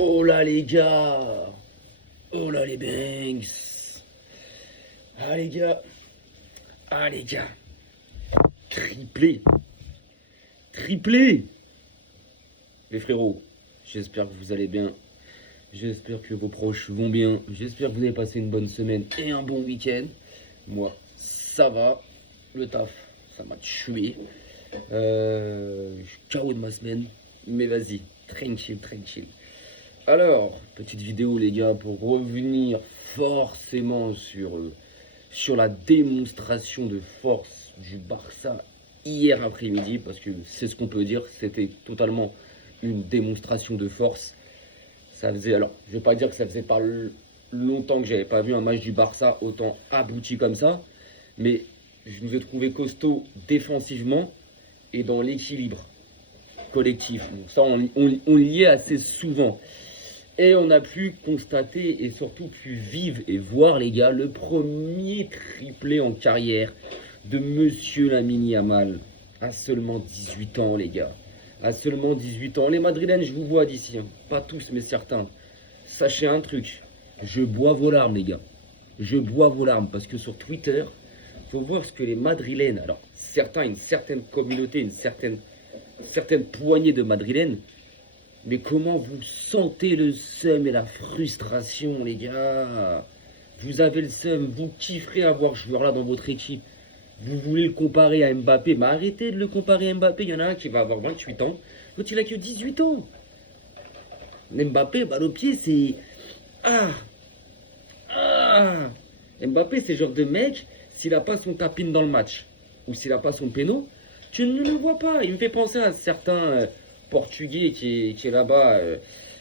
Oh là les gars. Oh là les bangs. Ah les gars. Ah les gars. Triplé. Triplé. Les frérots, j'espère que vous allez bien. J'espère que vos proches vont bien. J'espère que vous avez passé une bonne semaine et un bon week-end. Moi, ça va. Le taf, ça m'a tué. Je suis KO de ma semaine. Mais vas-y, tranquille, tranquille. Alors, petite vidéo les gars pour revenir forcément sur la démonstration de force du Barça hier après-midi. Parce que c'est ce qu'on peut dire, c'était totalement une démonstration de force. Ça faisait, alors, je vais pas dire que ça faisait pas longtemps que j'avais pas vu un match du Barça autant abouti comme ça, mais je nous ai trouvé costaud défensivement et dans l'équilibre collectif. Donc ça, on y est assez souvent. Et on a pu constater et surtout pu vivre et voir, les gars, le premier triplé en carrière de Monsieur Lamine Yamal à seulement 18 ans, les gars. À seulement 18 ans. Les Madrilènes, je vous vois d'ici, hein. Pas tous, mais certains. Sachez un truc, je bois vos larmes, les gars. Je bois vos larmes, parce que sur Twitter, faut voir ce que les Madrilènes, alors certains, une certaine communauté, une certaine poignée de Madrilènes, mais comment vous sentez le seum et la frustration, les gars. Vous avez le seum, vous kifferez avoir ce joueur-là dans votre équipe. Vous voulez le comparer à Mbappé, mais arrêtez de le comparer à Mbappé. Il y en a un qui va avoir 28 ans, l'autre il a que 18 ans. Mbappé, balle au pied, c'est... Ah. Mbappé, c'est le genre de mec, s'il n'a pas son tapine dans le match, ou s'il n'a pas son péno, tu ne le vois pas. Il me fait penser à certains Portugais qui est là-bas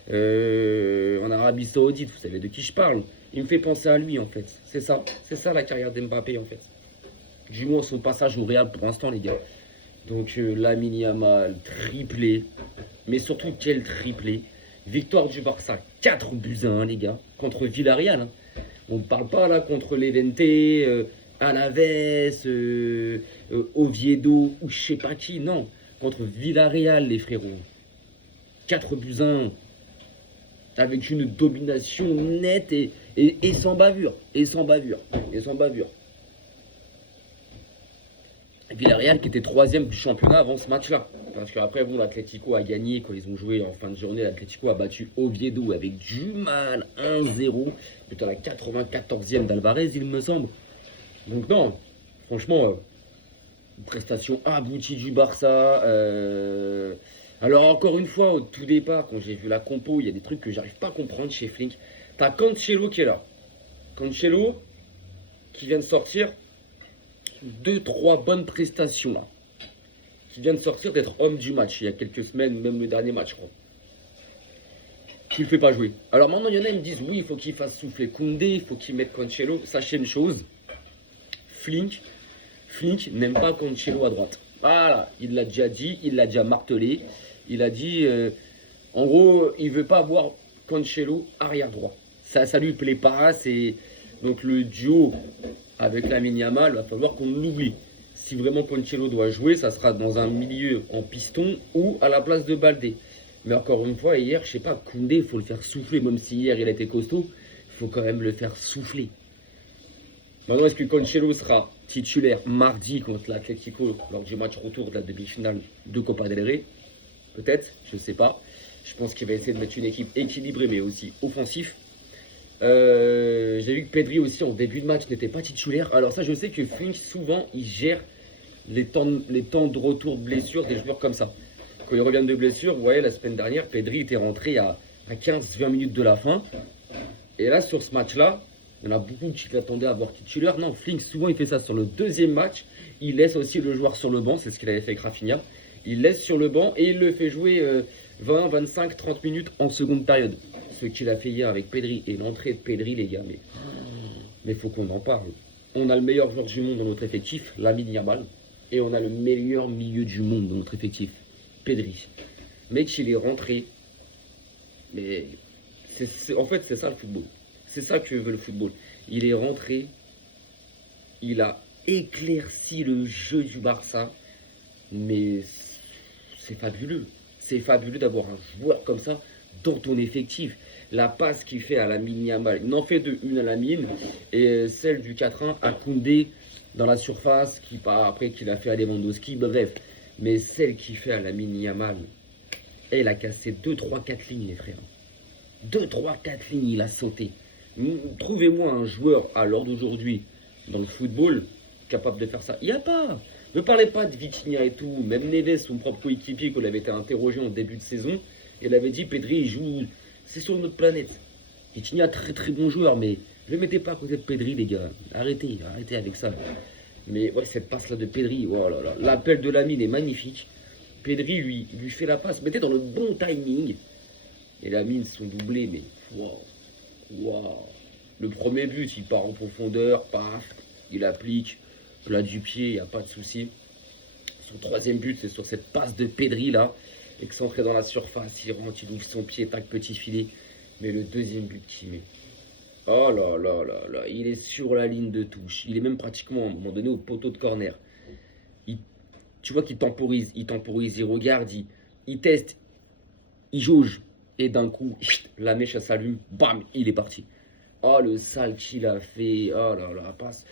en Arabie Saoudite. Vous savez de qui je parle. Il me fait penser à lui, en fait. C'est ça la carrière d'Mbappé, en fait. Du moins son passage au Real pour l'instant, les gars. Donc Lamine Yamal, triplé. Mais surtout, quel triplé. Victoire du Barça, 4-1, les gars, contre Villarreal. Hein. On ne parle pas là contre l'Eventé, Alaves, Oviedo ou je sais pas qui. Non, contre Villarreal, les frérots. 4-1. Avec une domination nette et sans bavure. Et sans bavure. Et sans bavure. Villarreal qui était 3e du championnat avant ce match-là. Parce qu'après, bon, l'Atlético a gagné. Quand ils ont joué en fin de journée, l'Atlético a battu Oviedo avec du mal, 1-0. Putain, la 94e d'Alvarez, il me semble. Donc non, franchement, prestation aboutie du Barça. Alors encore une fois, au tout départ, quand j'ai vu la compo, il y a des trucs que j'arrive pas à comprendre chez Flink. T'as Cancelo qui est là. Cancelo qui vient de sortir 2-3 bonnes prestations là. Qui vient de sortir d'être homme du match il y a quelques semaines, même le dernier match, je crois. Qui le fait pas jouer. Alors maintenant, il y en a qui me disent oui, il faut qu'il fasse souffler Koundé, il faut qu'il mette Cancelo. Sachez une chose, Flink n'aime pas Cancelo à droite. Voilà, il l'a déjà dit, il l'a déjà martelé. Il a dit, en gros, il veut pas avoir Cancelo arrière droit. Ça lui plaît pas. C'est donc le duo avec Lamine Yamal, il va falloir qu'on l'oublie. Si vraiment Cancelo doit jouer, ça sera dans un milieu en piston ou à la place de Baldé. Mais encore une fois, hier, je sais pas, Koundé, il faut le faire souffler. Même si hier il a été costaud, il faut quand même le faire souffler. Maintenant, est-ce que Cancelo sera titulaire mardi contre l'Atlético lors du match retour de la demi-finale de Copa del Rey? Peut-être, je sais pas. Je pense qu'il va essayer de mettre une équipe équilibrée mais aussi offensif. J'ai vu que Pedri aussi en début de match n'était pas titulaire. Alors ça, je sais que Flink souvent il gère les temps de retour de blessure des joueurs comme ça. Quand ils reviennent de blessure, vous voyez la semaine dernière, Pedri était rentré à 15-20 minutes de la fin. Et là sur ce match-là, il y en a beaucoup qui l'attendaient à voir titulaire. Non, Flink souvent il fait ça sur le deuxième match. Il laisse aussi le joueur sur le banc, c'est ce qu'il avait fait avec Rafinha. Il laisse sur le banc et il le fait jouer 20, 25, 30 minutes en seconde période. Ce qu'il a fait hier avec Pedri et l'entrée de Pedri, les gars, mais faut qu'on en parle. On a le meilleur joueur du monde dans notre effectif, Lamine Yamal, et on a le meilleur milieu du monde dans notre effectif, Pedri. Mec, il est rentré, mais en fait, c'est ça le football. C'est ça que veut le football. Il est rentré, il a éclairci le jeu du Barça, mais c'est fabuleux. C'est fabuleux d'avoir un joueur comme ça dans ton effectif. La passe qu'il fait à Lamine Yamal, il en fait deux, une à Lamine et celle du 4-1 à Koundé dans la surface, qui part après qu'il a fait à Lewandowski, bref. Mais celle qu'il fait à Lamine Yamal, elle a cassé 2, 3, 4 lignes, les frères. 2, 3, 4 lignes, il a sauté. Trouvez-moi un joueur à l'heure d'aujourd'hui dans le football capable de faire ça. Il n'y a pas. Ne parlez pas de Vitinha et tout. Même Neves, son propre coéquipier, qu'on avait été interrogé en début de saison, il avait dit Pedri, il joue, c'est sur notre planète. Vitinha, très très bon joueur, mais ne le mettez pas à côté de Pedri, les gars. Arrêtez avec ça. Mais ouais, cette passe-là de Pedri, oh là là. L'appel de Lamine est magnifique. Pedri lui fait la passe, mettez dans le bon timing. Et Lamine sont doublés, mais wow. Wow. Le premier but, il part en profondeur, paf, il applique, plat du pied, il n'y a pas de souci. Son troisième but, c'est sur cette passe de Pedri là, excentré dans la surface, il rentre, il ouvre son pied, tac, petit filet. Mais le deuxième but qu'il met, oh là là là là, il est sur la ligne de touche, il est même pratiquement à un moment donné au poteau de corner. Tu vois qu'il temporise, il regarde, il teste, il jauge. Et d'un coup, la mèche, elle s'allume, bam, il est parti. Oh, le sale qu'il a fait. Oh là là, passe.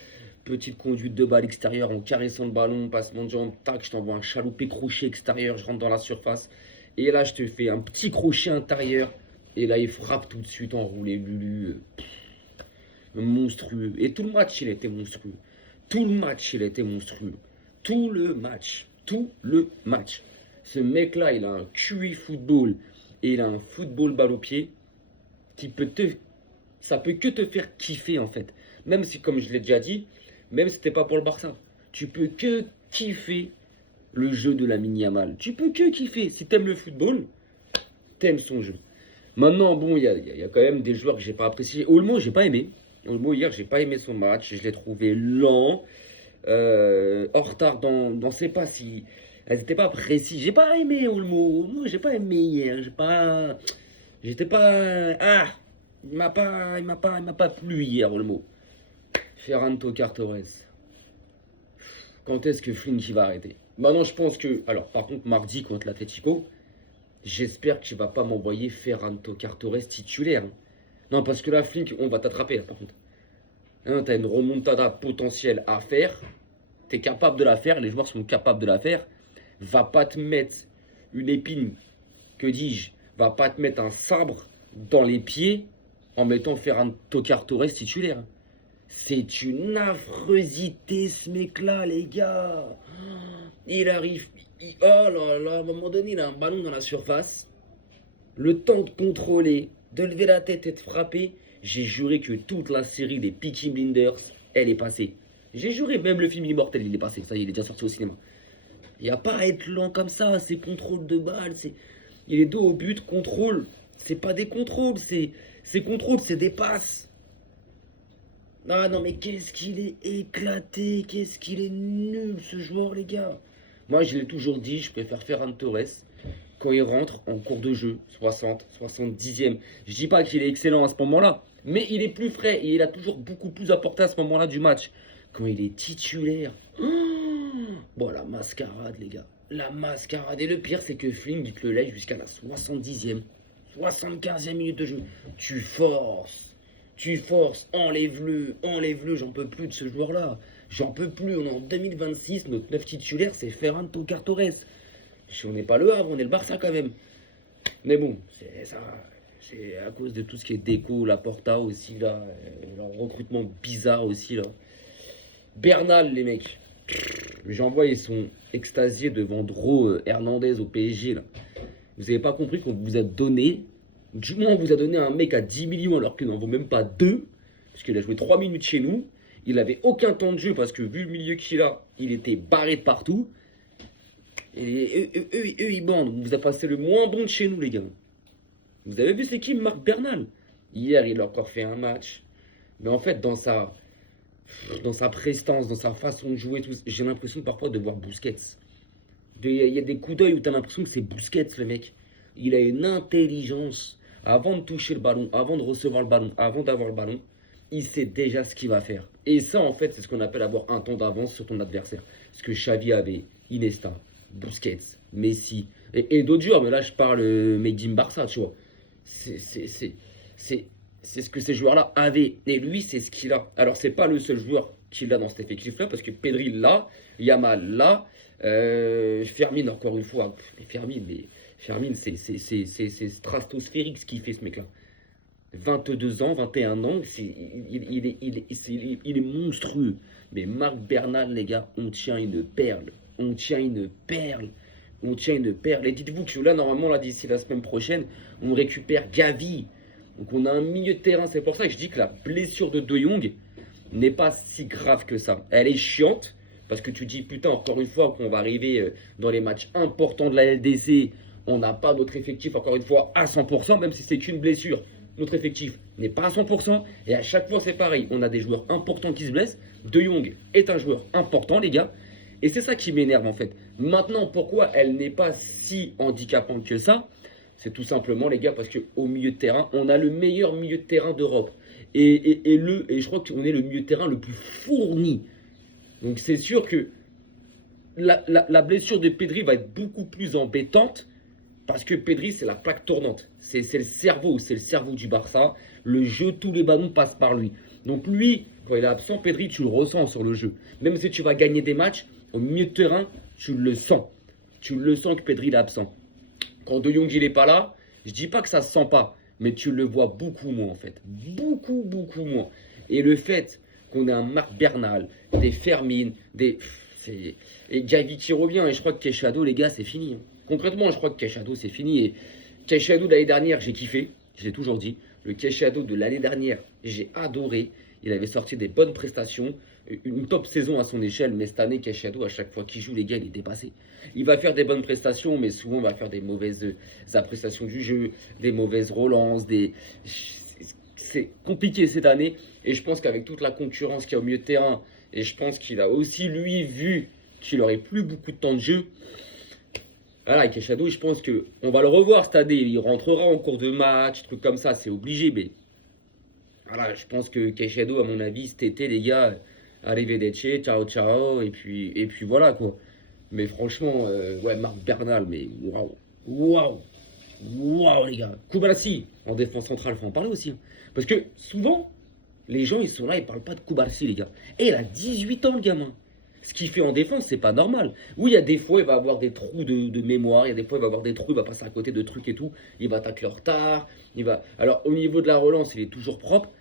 Petite conduite de balle extérieure en caressant le ballon, passement de jambe, tac, je t'envoie un chaloupé crochet extérieur, je rentre dans la surface. Et là, je te fais un petit crochet intérieur. Et là, il frappe tout de suite enroulé, Lulu. Monstrueux. Et tout le match, il était monstrueux. Tout le match, il était monstrueux. Tout le match. Tout le match. Ce mec-là, il a un QI football. Et il a un football balle au pied qui ça peut que te faire kiffer en fait. Même si, comme je l'ai déjà dit, même si t'es pas pour le Barça, tu peux que kiffer le jeu de Lamine Yamal. Tu peux que kiffer. Si t'aimes le football, t'aimes son jeu. Maintenant, bon, il y a quand même des joueurs que j'ai pas appréciés. Olmo, j'ai pas aimé. Olmo, hier, j'ai pas aimé son match. Je l'ai trouvé lent, en retard dans ses passes. Elles n'étaient pas précises. J'ai pas aimé Olmo. Olmo, j'ai pas aimé hier. J'étais pas. Ah, il m'a pas plu hier Olmo. Ferran Torres. Quand est-ce que Flink va arrêter? Maintenant, je pense que. Alors, par contre, mardi contre l'Atlético, j'espère qu'il va pas m'envoyer Ferran Torres titulaire. Hein. Non, parce que là, Flink, on va t'attraper là, par contre. Hein, t'as une remontada potentielle à faire. T'es capable de la faire. Les joueurs sont capables de la faire. Va pas te mettre une épine, que dis-je, va pas te mettre un sabre dans les pieds en mettant Ferran Torres titulaire. C'est une affreusité ce mec-là, les gars. Il arrive, oh là là, à un moment donné, il a un ballon dans la surface. Le temps de contrôler, de lever la tête et de frapper, j'ai juré que toute la série des Peaky Blinders, elle est passée. J'ai juré, même le film Immortel, il est passé. Ça y est, il est déjà sorti au cinéma. Il n'y a pas à être lent comme ça, c'est contrôle de balle, il est dos au but, contrôle. C'est pas des contrôles, c'est contrôle, c'est des passes. Ah non mais qu'est-ce qu'il est éclaté, qu'est-ce qu'il est nul ce joueur les gars. Moi je l'ai toujours dit, je préfère Ferran Torres quand il rentre en cours de jeu, 60, 70e. Je dis pas qu'il est excellent à ce moment-là, mais il est plus frais et il a toujours beaucoup plus apporté à ce moment-là du match. Quand il est titulaire... Bon, la mascarade, les gars. La mascarade. Et le pire, c'est que Flynn, il te le lève jusqu'à la 70e, 75e minute de jeu. Tu forces. Enlève-le. J'en peux plus de ce joueur-là. J'en peux plus. On est en 2026. Notre neuf titulaire, c'est Ferran Torres. Si on n'est pas le Havre, on est le Barça quand même. Mais bon, c'est ça. C'est à cause de tout ce qui est déco, la Porta aussi, là. Leur recrutement bizarre aussi, là. Bernal, les mecs. Les gens voient, ils sont extasiés devant Dro Hernandez au PSG là. Vous n'avez pas compris qu'on vous a donné, du moins on vous a donné un mec à 10 millions alors qu'il n'en vaut même pas 2, parce qu'il a joué 3 minutes chez nous, il n'avait aucun temps de jeu parce que vu le milieu qu'il a, il était barré de partout. Et eux ils bandent, on vous a passé le moins bon de chez nous les gars. Vous avez vu c'est qui Marc Bernal? Hier il a encore fait un match, mais en fait dans sa prestance, dans sa façon de jouer, j'ai l'impression parfois de voir Busquets. Il y a des coups d'œil où tu as l'impression que c'est Busquets, le mec. Il a une intelligence. Avant de toucher le ballon, avant de recevoir le ballon, avant d'avoir le ballon, il sait déjà ce qu'il va faire. Et ça, en fait, c'est ce qu'on appelle avoir un temps d'avance sur ton adversaire. Ce que Xavi avait, Iniesta, Busquets, Messi, et d'autres joueurs. Mais là, je parle Made in Barça, tu vois. C'est c'est ce que ces joueurs-là avaient. Et lui, c'est ce qu'il a. Alors, c'est pas le seul joueur qu'il a dans cet effectif-là, parce que Pedri l'a, Yamal l'a, Fermin, encore une fois. Fermin, c'est stratosphérique ce qu'il fait, ce mec-là. 22 ans, 21 ans, il est monstrueux. Mais Marc Bernal, les gars, on tient une perle. On tient une perle. On tient une perle. Et dites-vous que là, normalement, là, d'ici la semaine prochaine, on récupère Gavi. Donc on a un milieu de terrain. C'est pour ça que je dis que la blessure de De Jong n'est pas si grave que ça. Elle est chiante. Parce que tu dis, putain, encore une fois, qu'on va arriver dans les matchs importants de la LDC. On n'a pas notre effectif, encore une fois, à 100%, même si c'est qu'une blessure. Notre effectif n'est pas à 100%. Et à chaque fois, c'est pareil. On a des joueurs importants qui se blessent. De Jong est un joueur important, les gars. Et c'est ça qui m'énerve, en fait. Maintenant, pourquoi elle n'est pas si handicapante que ça? C'est tout simplement, les gars, parce qu'au milieu de terrain, on a le meilleur milieu de terrain d'Europe. Et je crois qu'on est le milieu de terrain le plus fourni. Donc c'est sûr que la blessure de Pedri va être beaucoup plus embêtante. Parce que Pedri, c'est la plaque tournante. C'est le cerveau du Barça. Le jeu, tous les ballons passent par lui. Donc lui, quand il est absent, Pedri, tu le ressens sur le jeu. Même si tu vas gagner des matchs, au milieu de terrain, tu le sens. Tu le sens que Pedri est absent. Quand De Jong, il n'est pas là, je dis pas que ça se sent pas. Mais tu le vois beaucoup moins, en fait. Beaucoup, beaucoup moins. Et le fait qu'on ait un Marc Bernal, des Fermin, et Gavi qui revient, et je crois que Queixado, les gars, c'est fini. Concrètement, je crois que Queixado, c'est fini. Et Queixado de l'année dernière, j'ai kiffé. Je l'ai toujours dit. Le Queixado de l'année dernière, j'ai adoré. Il avait sorti des bonnes prestations. Une top saison à son échelle. Mais cette année, Queixado, à chaque fois qu'il joue, les gars, il est dépassé. Il va faire des bonnes prestations, mais souvent, il va faire des mauvaises appréciations du jeu, des mauvaises relances. C'est compliqué cette année. Et je pense qu'avec toute la concurrence qu'il y a au milieu de terrain, et je pense qu'il a aussi, lui, vu qu'il n'aurait plus beaucoup de temps de jeu. Voilà, avec Queixado, je pense qu'on va le revoir cette année. Il rentrera en cours de match, trucs comme ça, c'est obligé. Mais voilà, je pense que Queixado, à mon avis, cet été, les gars, arrivederci, ciao, ciao. Et puis voilà, quoi. Mais franchement, ouais, Marc Bernal, mais waouh, waouh, waouh, les gars. Koubarsi, en défense centrale, il faut en parler aussi. Hein. Parce que souvent, les gens, ils sont là, ils parlent pas de Koubarsi, les gars. Et il a 18 ans, le gamin. Ce qu'il fait en défense, c'est pas normal. Oui, il y a des fois, il va avoir des trous de mémoire. Il y a des fois, il va avoir des trous, il va passer à côté de trucs et tout. Il va tacler en retard. Alors, au niveau de la relance, il est toujours propre.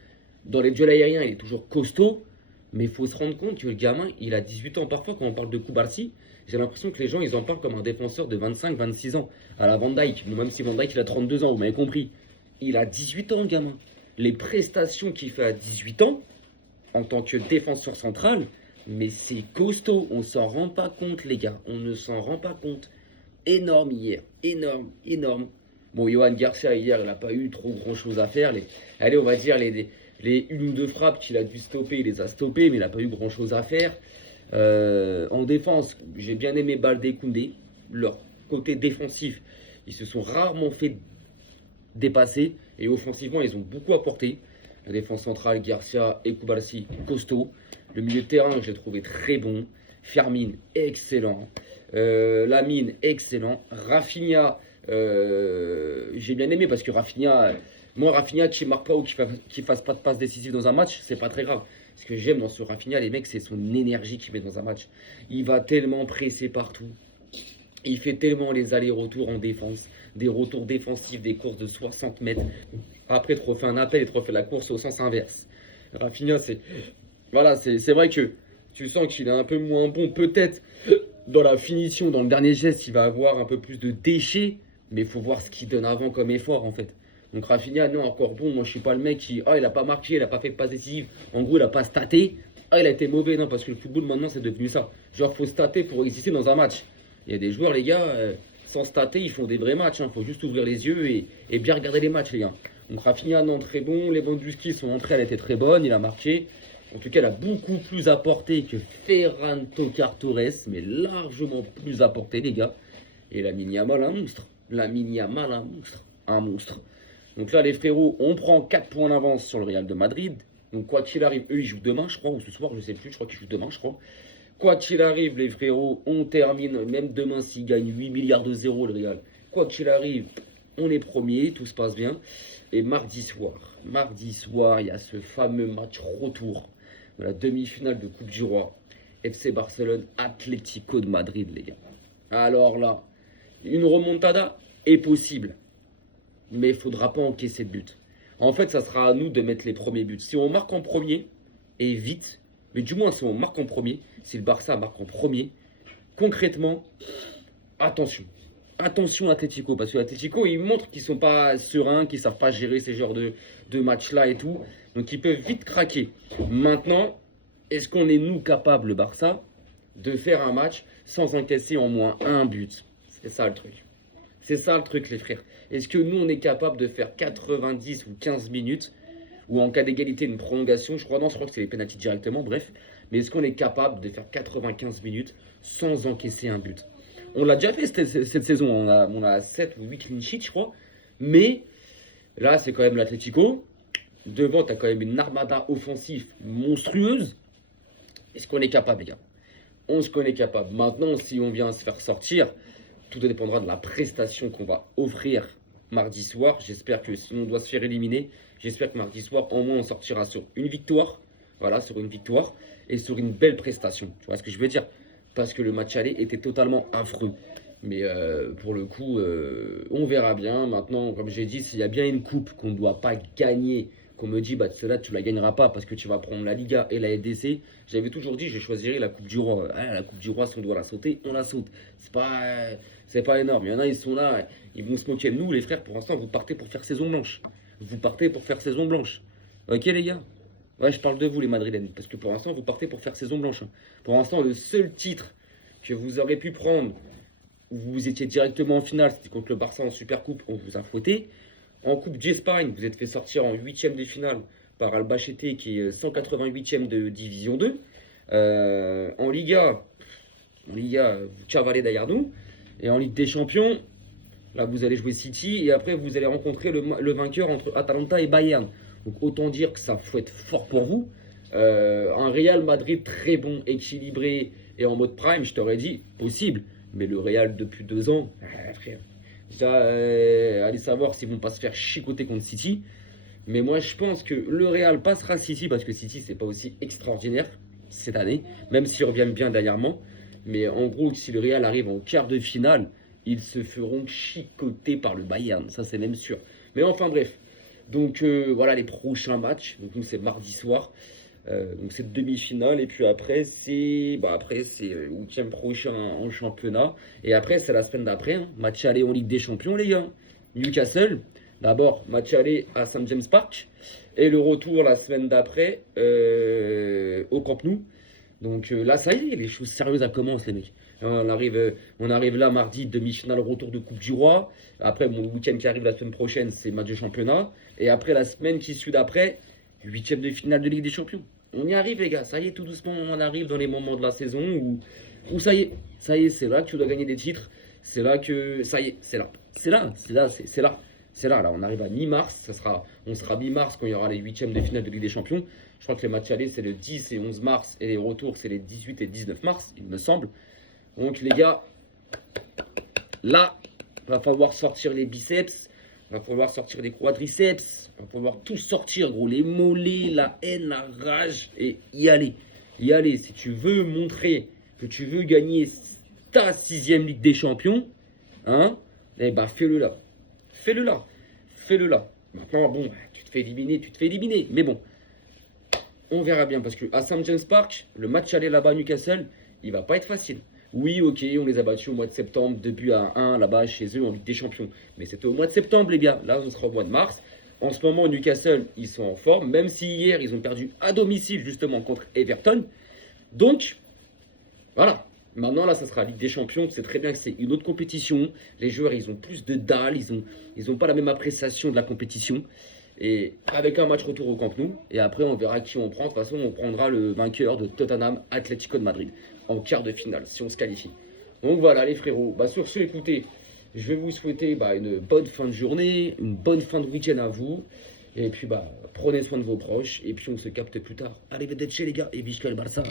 Dans les duels aériens, il est toujours costaud. Mais il faut se rendre compte que le gamin, il a 18 ans. Parfois, quand on parle de Koubarsi, j'ai l'impression que les gens, ils en parlent comme un défenseur de 25-26 ans. À la Van Dijk. Même si Van Dijk, il a 32 ans, vous m'avez compris. Il a 18 ans, le gamin. Les prestations qu'il fait à 18 ans, en tant que défenseur central, mais c'est costaud, on s'en rend pas compte, les gars. On ne s'en rend pas compte. Énorme hier, énorme, énorme. Bon, Johan Garcia, hier, il n'a pas eu trop grand-chose à faire. Allez, on va dire, les une ou deux frappes qu'il a dû stopper, il les a stoppées, mais il n'a pas eu grand-chose à faire. En défense, j'ai bien aimé Baldé, Koundé. Leur côté défensif, ils se sont rarement fait dépasser. Et offensivement, ils ont beaucoup apporté. La défense centrale, Garcia et Koubarsi, costaud. Le milieu de terrain, j'ai trouvé très bon. Fermin, excellent. Lamine, excellent. Rafinha, j'ai bien aimé parce que Rafinha, qui marque pas ou qui fasse pas de passe décisive dans un match, c'est pas très grave. Ce que j'aime dans ce Rafinha, les mecs, c'est son énergie qu'il met dans un match. Il va tellement presser partout. Il fait tellement les allers-retours en défense, des retours défensifs, des courses de 60 mètres. Après, tu refais un appel et tu refais la course au sens inverse. Rafinha, c'est vrai que tu sens qu'il est un peu moins bon. Peut-être dans la finition, dans le dernier geste, il va avoir un peu plus de déchets. Mais il faut voir ce qu'il donne avant comme effort, en fait. Donc Rafinha, non, encore bon. Moi, je suis pas le mec qui, il n'a pas marqué, il n'a pas fait de passe décisive. En gros, il n'a pas staté. Il a été mauvais. Non, parce que le football, maintenant, c'est devenu ça. Genre, il faut stater pour exister dans un match. Il y a des joueurs, les gars, sans stater, ils font des vrais matchs. Il faut juste ouvrir les yeux et bien regarder les matchs, les gars. Donc Rafinha, non, très bon. Lewandowski, son entrée, elle était très bonne. Il a marqué. En tout cas, elle a beaucoup plus apporté que Ferran Torres, mais largement plus apporté, les gars. Et Lamine Yamal, un monstre. Lamine Yamal, un monstre. Un monstre. Donc là, les frérots, on prend 4 points d'avance sur le Real de Madrid. Donc quoi qu'il arrive, eux, ils jouent demain, je crois, ou ce soir, je sais plus. Je crois qu'ils jouent demain, je crois. Quoi qu'il arrive, les frérots, on termine, même demain, s'ils gagnent 8 milliards de zéro, le Real. Quoi qu'il arrive, on est premier, tout se passe bien. Et mardi soir, il y a ce fameux match retour de la demi-finale de Coupe du Roi. FC Barcelone, Atlético de Madrid, les gars. Alors là, une remontada est possible, mais il ne faudra pas encaisser de but. En fait, ça sera à nous de mettre les premiers buts. Si on marque en premier, et vite, mais du moins si on marque en premier, si le Barça marque en premier, concrètement, attention. Attention Atlético, parce que Atlético, ils montrent qu'ils ne sont pas sereins, qu'ils ne savent pas gérer ces genres de matchs-là et tout. Donc ils peuvent vite craquer. Maintenant, est-ce qu'on est, nous, capables, le Barça, de faire un match sans encaisser en moins un but? C'est ça le truc. C'est ça le truc, les frères. Est-ce que nous, on est capable de faire 90 ou 15 minutes, ou en cas d'égalité, une prolongation, je crois que c'est les pénaltys directement, bref. Mais est-ce qu'on est capable de faire 95 minutes sans encaisser un but? On l'a déjà fait cette saison, on a 7 ou 8 clean sheets, je crois. Mais là, c'est quand même l'Atlético. Devant, tu as quand même une armada offensive monstrueuse. Est-ce qu'on est capable, les gars? On se connaît capable. Maintenant, si on vient se faire sortir, tout dépendra de la prestation qu'on va offrir mardi soir. J'espère que si on doit se faire éliminer, j'espère que mardi soir, au moins, on sortira sur une victoire. Voilà, sur une victoire et sur une belle prestation. Tu vois ce que je veux dire? Parce que le match aller était totalement affreux. Mais pour le coup, on verra bien. Maintenant, comme j'ai dit, s'il y a bien une coupe qu'on ne doit pas gagner, qu'on me dit, bah celle-là, tu ne la gagneras pas parce que tu vas prendre la Liga et la LDC, j'avais toujours dit, je choisirais la Coupe du Roi. La Coupe du Roi, si on doit la sauter, on la saute. C'est pas énorme. Il y en a, ils sont là, ils vont se moquer de nous, les frères. Pour l'instant, vous partez pour faire saison blanche. Vous partez pour faire saison blanche. Ok, les gars? Ouais, je parle de vous, les Madrilènes, parce que pour l'instant, vous partez pour faire saison blanche. Pour l'instant, le seul titre que vous aurez pu prendre, où vous étiez directement en finale, c'était contre le Barça en Supercoupe, on vous a fouetté. En Coupe d'Espagne, vous êtes fait sortir en 8e de finale par Albacete, qui est 188e de Division 2. En Liga, vous cavalez derrière nous. Et en Ligue des Champions, là, vous allez jouer City, et après, vous allez rencontrer le vainqueur entre Atalanta et Bayern. Donc autant dire que ça faut être fort pour vous. Un Real Madrid très bon, équilibré et en mode prime, je t'aurais dit, possible. Mais le Real depuis 2 ans, frère, déjà, allez savoir s'ils vont pas se faire chicoter contre City. Mais moi je pense que le Real passera City parce que City c'est pas aussi extraordinaire cette année, même s'ils reviennent bien dernièrement. Mais en gros, si le Real arrive en quart de finale, ils se feront chicoter par le Bayern, ça c'est même sûr. Mais enfin bref. Donc voilà les prochains matchs. Donc nous c'est mardi soir. Donc c'est demi-finale et puis après c'est le week-end prochain en championnat et après c'est la semaine d'après, hein. Match aller en Ligue des Champions, les gars. Newcastle, d'abord match aller à St James Park et le retour la semaine d'après au Camp Nou. Donc là ça y est, les choses sérieuses elles commencent, les mecs. On arrive là mardi, demi-finale, retour de Coupe du Roi. Après, le week-end qui arrive la semaine prochaine, c'est match de championnat. Et après, la semaine qui suit d'après, 8e de finale de Ligue des Champions. On y arrive, les gars. Ça y est, tout doucement, on arrive dans les moments de la saison où ça y est, c'est là que tu dois gagner des titres. C'est là que, ça y est, c'est là. C'est là, on arrive à mi-mars. On sera mi-mars quand il y aura les 8e de finale de Ligue des Champions. Je crois que les matchs allés, c'est le 10 et 11 mars. Et les retours, c'est les 18 et 19 mars, il me semble. Donc les gars, là, va falloir sortir les biceps, va falloir sortir les quadriceps, va falloir tout sortir, gros, les mollets, la haine, la rage, et y aller. Y aller, si tu veux montrer que tu veux gagner ta 6e Ligue des Champions, hein, eh ben fais-le là. Fais-le là. Maintenant, bon, tu te fais éliminer, mais bon, on verra bien, parce que à St James Park, le match aller là-bas à Newcastle, il va pas être facile. Oui, ok, on les a battus au mois de septembre, 2-1 là-bas chez eux en Ligue des Champions. Mais c'était au mois de septembre, les gars. Là, on sera au mois de mars. En ce moment, Newcastle, ils sont en forme. Même si hier, ils ont perdu à domicile, justement, contre Everton. Donc, voilà. Maintenant, là, ça sera la Ligue des Champions. Tu sais très bien que c'est une autre compétition. Les joueurs, ils ont plus de dalle. Ils ont pas la même appréciation de la compétition. Et avec un match retour au Camp Nou. Et après, on verra qui on prend. De toute façon, on prendra le vainqueur de Tottenham Atlético de Madrid en quart de finale, si on se qualifie. Donc voilà, les frérots. Sur ce, écoutez, je vais vous souhaiter une bonne fin de journée, une bonne fin de week-end à vous. Et puis, prenez soin de vos proches. Et puis, on se capte plus tard. Allez, vedette chez les gars. Et Vizca le Barça.